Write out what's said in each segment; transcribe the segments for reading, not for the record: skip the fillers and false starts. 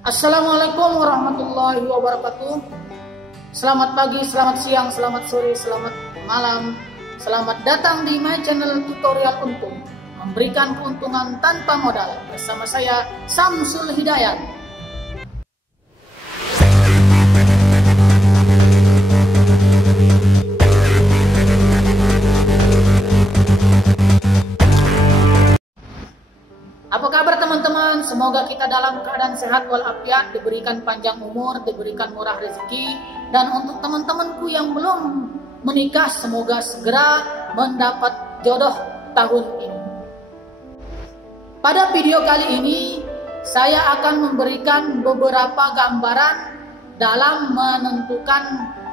Assalamualaikum warahmatullahi wabarakatuh. Selamat pagi, selamat siang, selamat sore, selamat malam. Selamat datang di my channel tutorial untung, memberikan keuntungan tanpa modal. Bersama saya Samsul Hidayat. Apa kabar teman-teman? Semoga kita dalam keadaan sehat walafiat, diberikan panjang umur, diberikan murah rezeki. Dan untuk teman-temanku yang belum menikah, semoga segera mendapat jodoh tahun ini. Pada video kali ini, saya akan memberikan beberapa gambaran dalam menentukan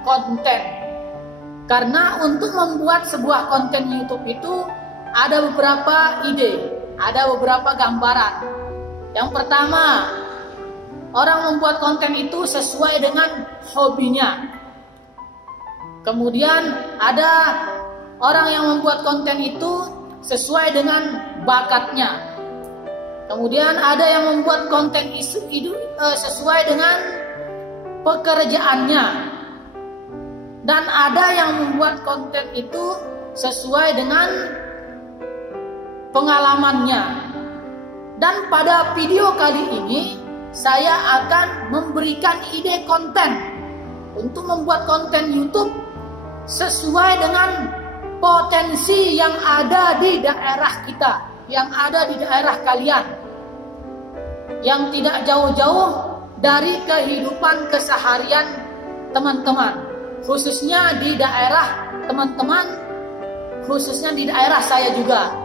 konten. Karena untuk membuat sebuah konten YouTube itu ada beberapa ide, ada beberapa gambaran. Yang pertama, orang membuat konten itu sesuai dengan hobinya. Kemudian ada orang yang membuat konten itu sesuai dengan bakatnya. Kemudian ada yang membuat konten itu sesuai dengan pekerjaannya. Dan ada yang membuat konten itu sesuai dengan pengalamannya. Dan pada video kali ini saya akan memberikan ide konten untuk membuat konten YouTube sesuai dengan potensi yang ada di daerah kita, yang ada di daerah kalian, yang tidak jauh-jauh dari kehidupan keseharian teman-teman, khususnya di daerah teman-teman, khususnya di daerah saya juga.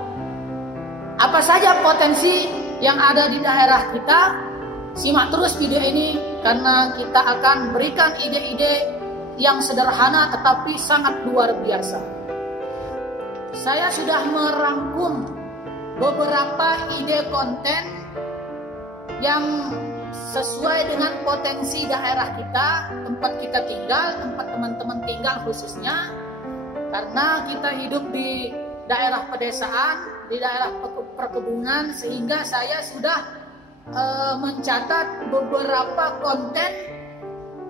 Apa saja potensi yang ada di daerah kita? Simak terus video ini karena kita akan berikan ide-ide yang sederhana tetapi sangat luar biasa. Saya sudah merangkum beberapa ide konten yang sesuai dengan potensi daerah kita, tempat kita tinggal, tempat teman-teman tinggal khususnya. Karena kita hidup di daerah pedesaan, di daerah perkebunan, sehingga saya sudah mencatat beberapa konten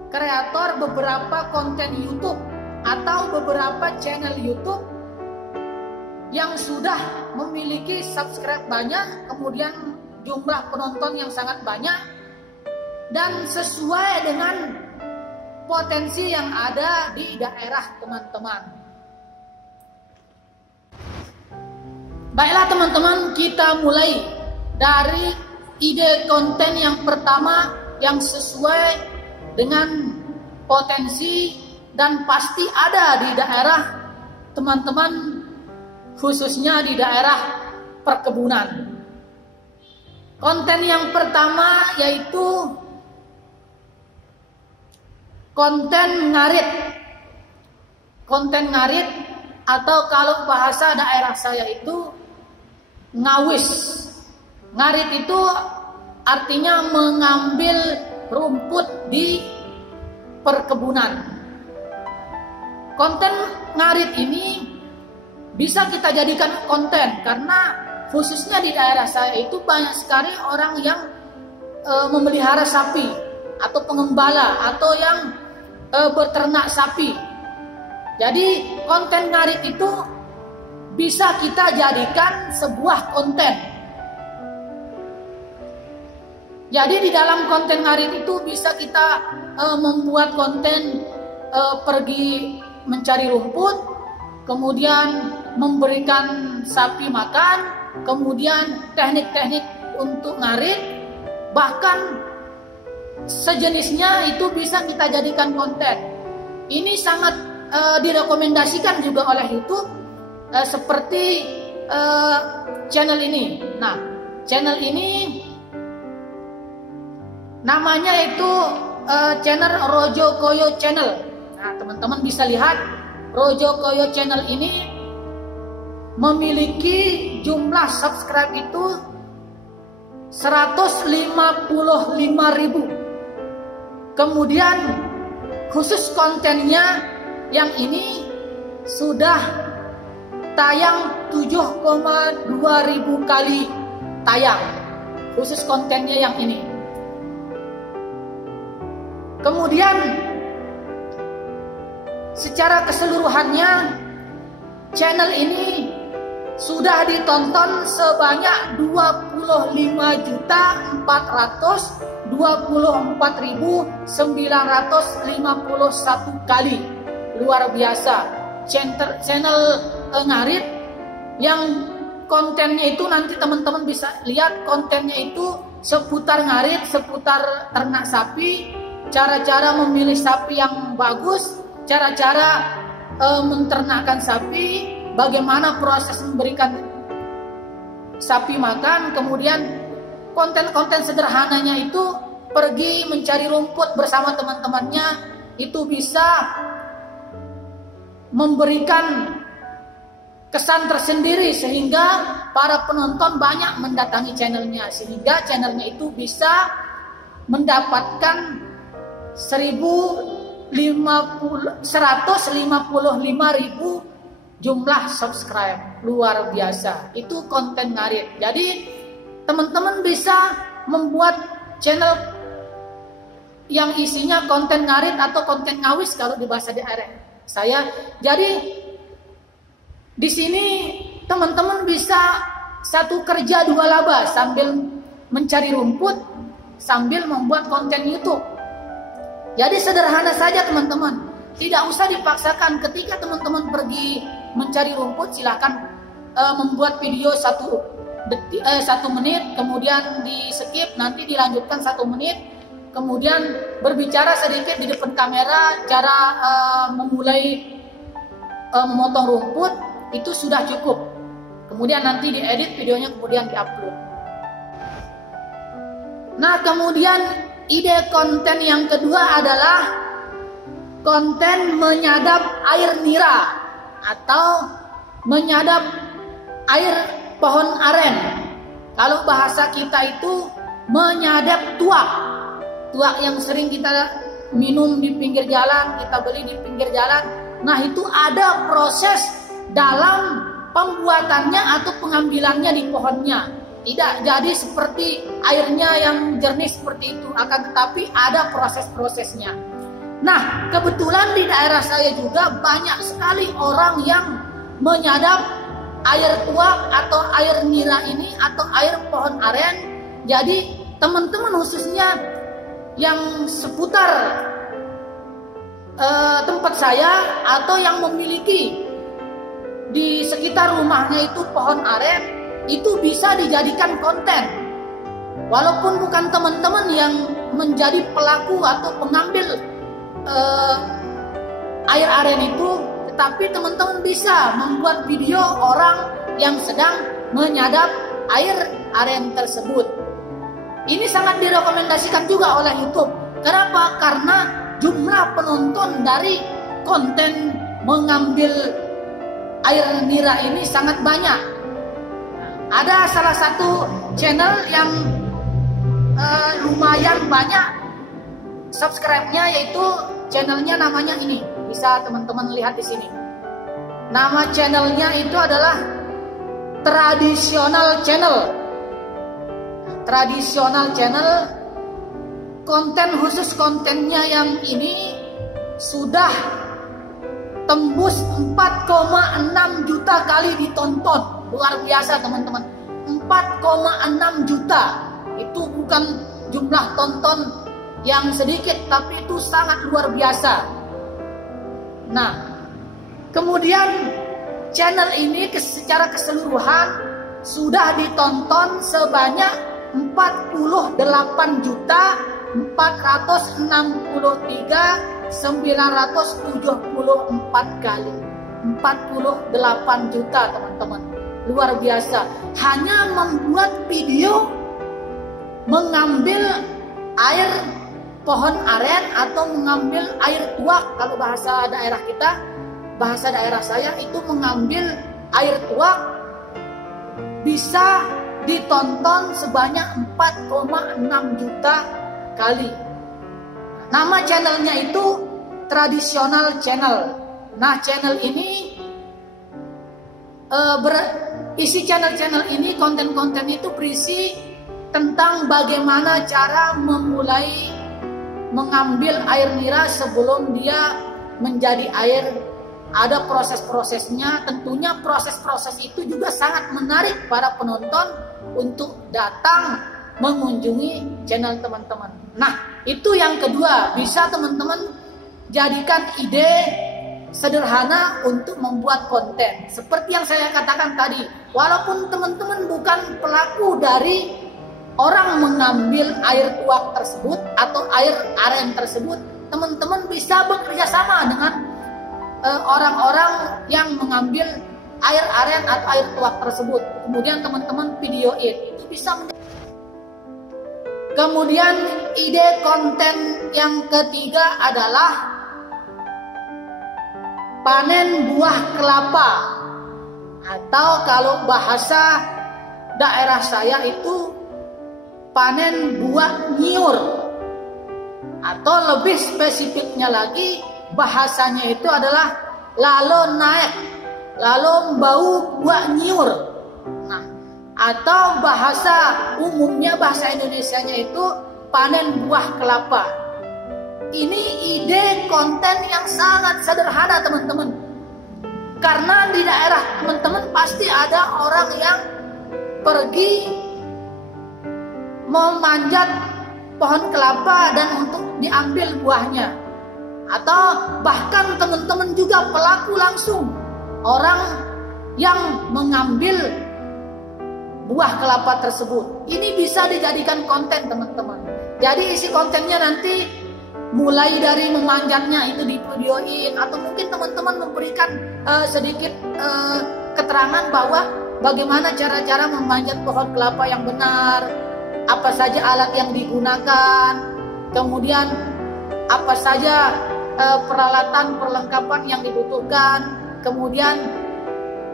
kreator, beberapa konten YouTube atau beberapa channel YouTube yang sudah memiliki subscribe banyak, kemudian jumlah penonton yang sangat banyak dan sesuai dengan potensi yang ada di daerah teman-teman. Baiklah teman-teman, kita mulai dari ide konten yang pertama yang sesuai dengan potensi dan pasti ada di daerah teman-teman, khususnya di daerah perkebunan. Konten yang pertama yaitu konten ngarit. Konten ngarit atau kalau bahasa daerah saya itu ngawis. Ngarit itu artinya mengambil rumput di perkebunan. Konten ngarit ini bisa kita jadikan konten karena khususnya di daerah saya itu banyak sekali orang yang memelihara sapi atau pengembala atau yang beternak sapi. Jadi konten ngarit itu bisa kita jadikan sebuah konten. Jadi di dalam konten ngarit itu bisa kita membuat konten pergi mencari rumput, kemudian memberikan sapi makan, kemudian teknik-teknik untuk ngarit, bahkan sejenisnya itu bisa kita jadikan konten. Ini sangat direkomendasikan juga oleh YouTube, seperti channel ini. Nah, channel ini namanya itu channel Rojo Koyo Channel. Nah, teman-teman bisa lihat Rojo Koyo Channel ini memiliki jumlah subscribe itu 155.000. Kemudian khusus kontennya yang ini sudah tayang 7,2 ribu kali tayang. Khusus kontennya yang ini. Kemudian secara keseluruhannya channel ini sudah ditonton sebanyak 25.224.951 kali. Luar biasa. Channel Ngarit yang kontennya itu nanti teman-teman bisa lihat, kontennya itu seputar ngarit, seputar ternak sapi, cara-cara memilih sapi yang bagus, cara-cara menternakkan sapi, bagaimana proses memberikan sapi makan, kemudian konten-konten sederhananya itu pergi mencari rumput bersama teman-temannya, itu bisa memberikan kesan tersendiri sehingga para penonton banyak mendatangi channelnya, sehingga channelnya itu bisa mendapatkan 155.000 jumlah subscribe. Luar biasa. Itu konten ngarit. Jadi teman-teman bisa membuat channel yang isinya konten ngarit atau konten ngawis kalau di bahasa daerah saya. Jadi di sini teman-teman bisa satu kerja dua laba, sambil mencari rumput, sambil membuat konten YouTube. Jadi sederhana saja teman-teman, tidak usah dipaksakan. Ketika teman-teman pergi mencari rumput, silahkan membuat video 1 menit, kemudian di skip, nanti dilanjutkan 1 menit, kemudian berbicara sedikit di depan kamera, cara memulai memotong rumput, itu sudah cukup. Kemudian nanti diedit videonya, kemudian diupload. Nah, kemudian ide konten yang kedua adalah konten menyadap air nira atau menyadap air pohon aren. Kalau bahasa kita itu menyadap tuak. Tuak yang sering kita minum di pinggir jalan, kita beli di pinggir jalan. Nah, itu ada proses dalam pembuatannya atau pengambilannya di pohonnya. Tidak jadi seperti airnya yang jernih seperti itu, akan tetapi ada proses-prosesnya. Nah, kebetulan di daerah saya juga banyak sekali orang yang menyadap air tuak atau air nira ini atau air pohon aren. Jadi teman-teman khususnya yang seputar tempat saya atau yang memiliki di sekitar rumahnya itu pohon aren, itu bisa dijadikan konten. Walaupun bukan teman-teman yang menjadi pelaku atau pengambil air aren itu, tetapi teman-teman bisa membuat video orang yang sedang menyadap air aren tersebut. Ini sangat direkomendasikan juga oleh YouTube. Kenapa? Karena jumlah penonton dari konten mengambil air nira ini sangat banyak. Ada salah satu channel yang lumayan banyak subscribe-nya, yaitu channelnya namanya ini. Bisa teman-teman lihat di sini. Nama channelnya itu adalah Tradisional Channel. Tradisional Channel, konten khusus kontennya yang ini sudah tembus 4,6 juta kali ditonton. Luar biasa teman-teman, 4,6 juta. Itu bukan jumlah tonton yang sedikit, tapi itu sangat luar biasa. Nah, kemudian channel ini secara keseluruhan sudah ditonton sebanyak 48.974 kali. 48 juta teman-teman. Luar biasa. Hanya membuat video mengambil air pohon aren atau mengambil air tuak. Kalau bahasa daerah kita, bahasa daerah saya itu mengambil air tuak, bisa ditonton sebanyak 4,6 juta kali. Nama channelnya itu Tradisional Channel. Nah, channel ini isi channel ini, konten-konten itu berisi tentang bagaimana cara memulai mengambil air nira sebelum dia menjadi air. Ada proses-prosesnya. Tentunya proses-proses itu juga sangat menarik para penonton untuk datang mengunjungi channel teman-teman. Nah, itu yang kedua, bisa teman-teman jadikan ide sederhana untuk membuat konten. Seperti yang saya katakan tadi, walaupun teman-teman bukan pelaku dari orang mengambil air tuak tersebut atau air aren tersebut, teman-teman bisa bekerja sama dengan orang-orang yang mengambil air aren atau air tuak tersebut. Kemudian teman-teman videoin, itu bisa Kemudian ide konten yang ketiga adalah panen buah kelapa, atau kalau bahasa daerah saya itu panen buah nyiur, atau lebih spesifiknya lagi bahasanya itu adalah lalo naik, lalo bau buah nyiur. Nah, atau bahasa umumnya, bahasa Indonesianya itu panen buah kelapa. Ini ide konten yang sangat sederhana teman-teman. Karena di daerah teman-teman pasti ada orang yang pergi memanjat pohon kelapa dan untuk diambil buahnya. Atau bahkan teman-teman juga pelaku langsung, orang yang mengambil buah kelapa tersebut. Ini bisa dijadikan konten teman-teman. Jadi isi kontennya nanti mulai dari memanjatnya itu di videoin, atau mungkin teman-teman memberikan sedikit keterangan bahwa bagaimana cara-cara memanjat pohon kelapa yang benar, apa saja alat yang digunakan, kemudian apa saja peralatan perlengkapan yang dibutuhkan, kemudian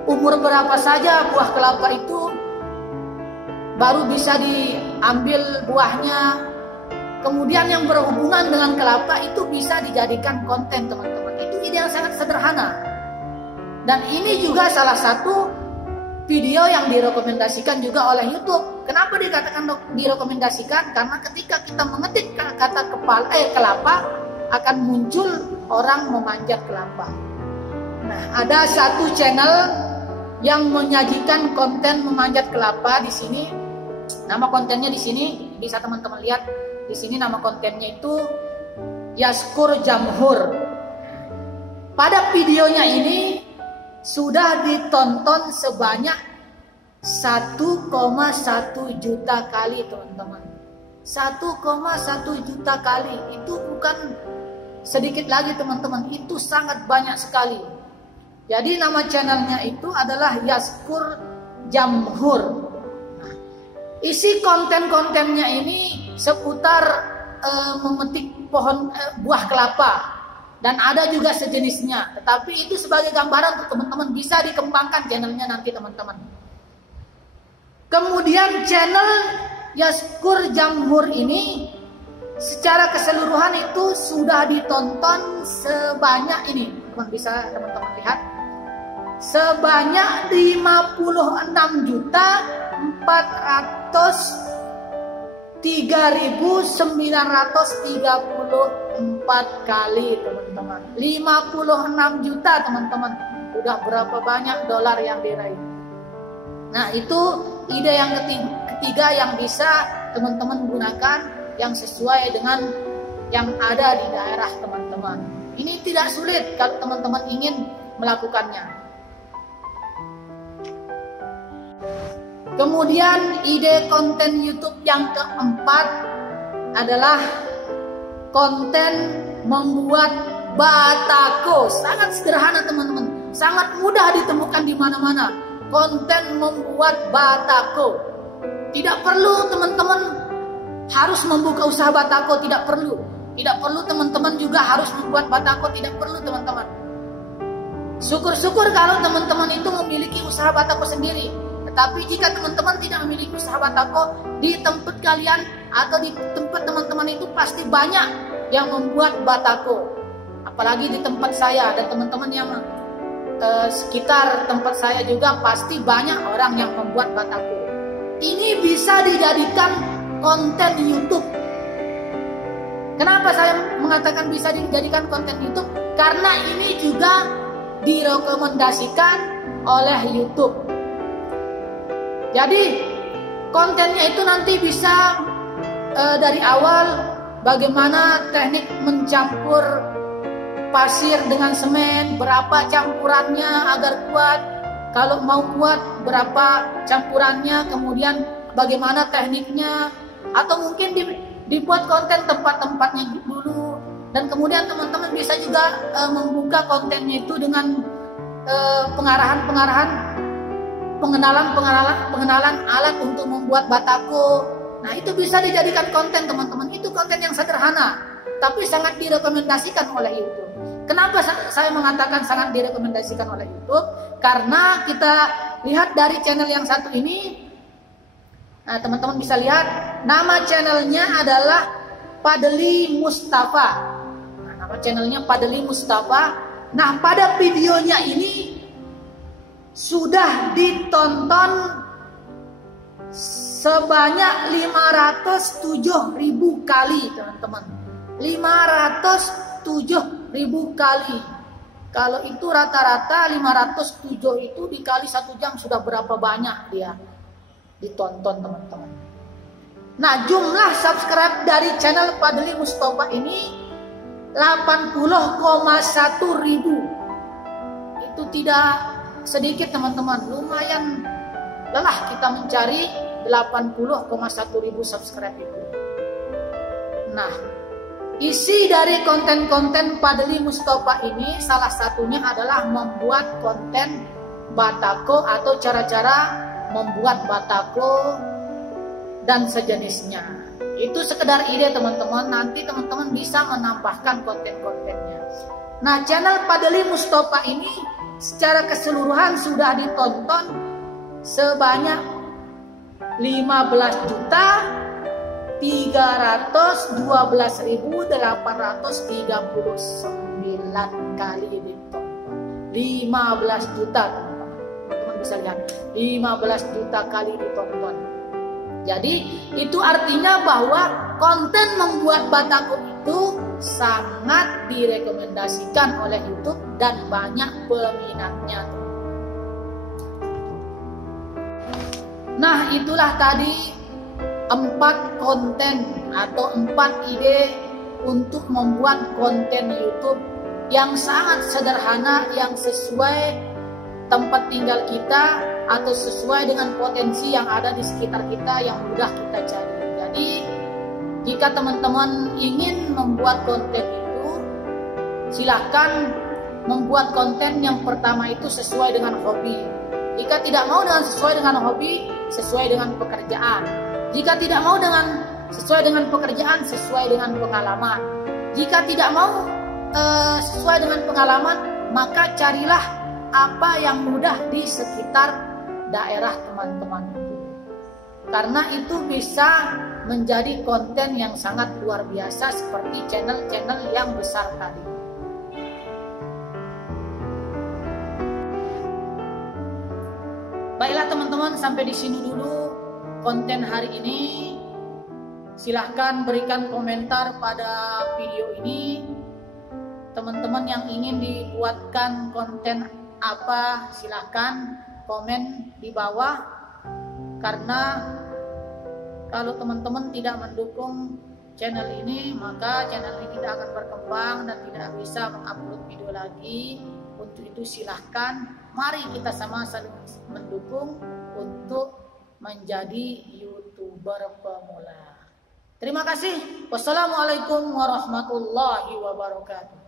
umur berapa saja buah kelapa itu baru bisa diambil buahnya. Kemudian yang berhubungan dengan kelapa itu bisa dijadikan konten teman-teman. Itu ide yang sangat sederhana. Dan ini juga salah satu video yang direkomendasikan juga oleh YouTube. Kenapa dikatakan direkomendasikan? Karena ketika kita mengetik kata kelapa, akan muncul orang memanjat kelapa. Nah, ada satu channel yang menyajikan konten memanjat kelapa di sini. Nama kontennya di sini bisa teman-teman lihat. Di sini nama kontennya itu Yaskur Jamhur. Pada videonya ini sudah ditonton sebanyak 1,1 juta kali teman-teman. 1,1 juta kali itu bukan sedikit lagi teman-teman, itu sangat banyak sekali. Jadi nama channelnya itu adalah Yaskur Jamhur. Nah, isi konten-kontennya ini seputar memetik pohon buah kelapa, dan ada juga sejenisnya. Tetapi itu sebagai gambaran untuk teman-teman, bisa dikembangkan channelnya nanti teman-teman. Kemudian channel Yaskur Jamhur ini secara keseluruhan itu sudah ditonton sebanyak ini, teman bisa teman-teman lihat, sebanyak 56.3.934 kali teman-teman. 56 juta teman-teman. Udah berapa banyak dolar yang diraih. Nah, itu ide yang ketiga yang bisa teman-teman gunakan, yang sesuai dengan yang ada di daerah teman-teman. Ini tidak sulit kalau teman-teman ingin melakukannya. Kemudian ide konten YouTube yang keempat adalah konten membuat batako. Sangat sederhana teman-teman, sangat mudah ditemukan di mana-mana. Konten membuat batako. Tidak perlu teman-teman harus membuka usaha batako, tidak perlu. Tidak perlu teman-teman juga harus membuat batako, tidak perlu teman-teman. Syukur-syukur kalau teman-teman itu memiliki usaha batako sendiri. Tetapi jika teman-teman tidak memiliki usaha batako, di tempat kalian atau di tempat teman-teman itu pasti banyak yang membuat batako. Apalagi di tempat saya dan teman-teman yang sekitar tempat saya juga pasti banyak orang yang membuat batako. Ini bisa dijadikan konten YouTube. Kenapa saya mengatakan bisa dijadikan konten YouTube? Karena ini juga direkomendasikan oleh YouTube. Jadi kontennya itu nanti bisa dari awal bagaimana teknik mencampur pasir dengan semen, berapa campurannya agar kuat. Kalau mau kuat berapa campurannya, kemudian bagaimana tekniknya, atau mungkin dibuat konten tempat-tempatnya dulu, dan kemudian teman-teman bisa juga membuka kontennya itu dengan pengenalan alat untuk membuat batako. Nah, itu bisa dijadikan konten teman-teman. Itu konten yang sederhana tapi sangat direkomendasikan oleh YouTube. Kenapa saya mengatakan sangat direkomendasikan oleh YouTube? Karena kita lihat dari channel yang satu ini. Nah, teman-teman bisa lihat nama channelnya adalah Fadli Mustafa. Nah, nama channelnya Fadli Mustafa. Nah, pada videonya ini sudah ditonton sebanyak 507.000 kali, teman-teman. 507.000 kali. Kalau itu rata-rata 507 itu dikali 1 jam sudah berapa banyak dia ditonton, teman-teman. Nah, jumlah subscribe dari channel Fadli Mustafa ini 80,1 ribu. Itu tidak sedikit, teman-teman. Lumayan lelah kita mencari 80,1 ribu subscribe itu. Nah, isi dari konten-konten Fadli Mustafa ini salah satunya adalah membuat konten batako atau cara-cara membuat batako dan sejenisnya. Itu sekedar ide, teman-teman. Nanti teman-teman bisa menambahkan konten-kontennya. Nah, channel Fadli Mustafa ini secara keseluruhan sudah ditonton sebanyak 15.312.839 kali ditonton. 15 juta, teman-teman bisa lihat, 15 juta kali ditonton. Jadi itu artinya bahwa konten membuat batako itu sangat direkomendasikan oleh YouTube dan banyak peminatnya. Nah, itulah tadi 4 konten atau 4 ide untuk membuat konten YouTube yang sangat sederhana, yang sesuai tempat tinggal kita atau sesuai dengan potensi yang ada di sekitar kita yang mudah kita cari. Jadi jika teman-teman ingin membuat konten itu, silahkan membuat konten yang pertama itu sesuai dengan hobi. Jika tidak mau dengan sesuai dengan hobi, sesuai dengan pekerjaan. Jika tidak mau dengan sesuai dengan pekerjaan, sesuai dengan pengalaman. Jika tidak mau sesuai dengan pengalaman, maka carilah apa yang mudah di sekitar daerah teman-teman itu. Karena itu bisa menjadi konten yang sangat luar biasa seperti channel-channel yang besar tadi. Baiklah teman-teman, sampai di sini dulu konten hari ini. Silahkan berikan komentar pada video ini. Teman-teman yang ingin dibuatkan konten apa, silahkan komen di bawah. Karena kalau teman-teman tidak mendukung channel ini, maka channel ini tidak akan berkembang dan tidak bisa mengupload video lagi. Untuk itu silahkan, mari kita sama-sama mendukung untuk menjadi YouTuber pemula. Terima kasih. Wassalamualaikum warahmatullahi wabarakatuh.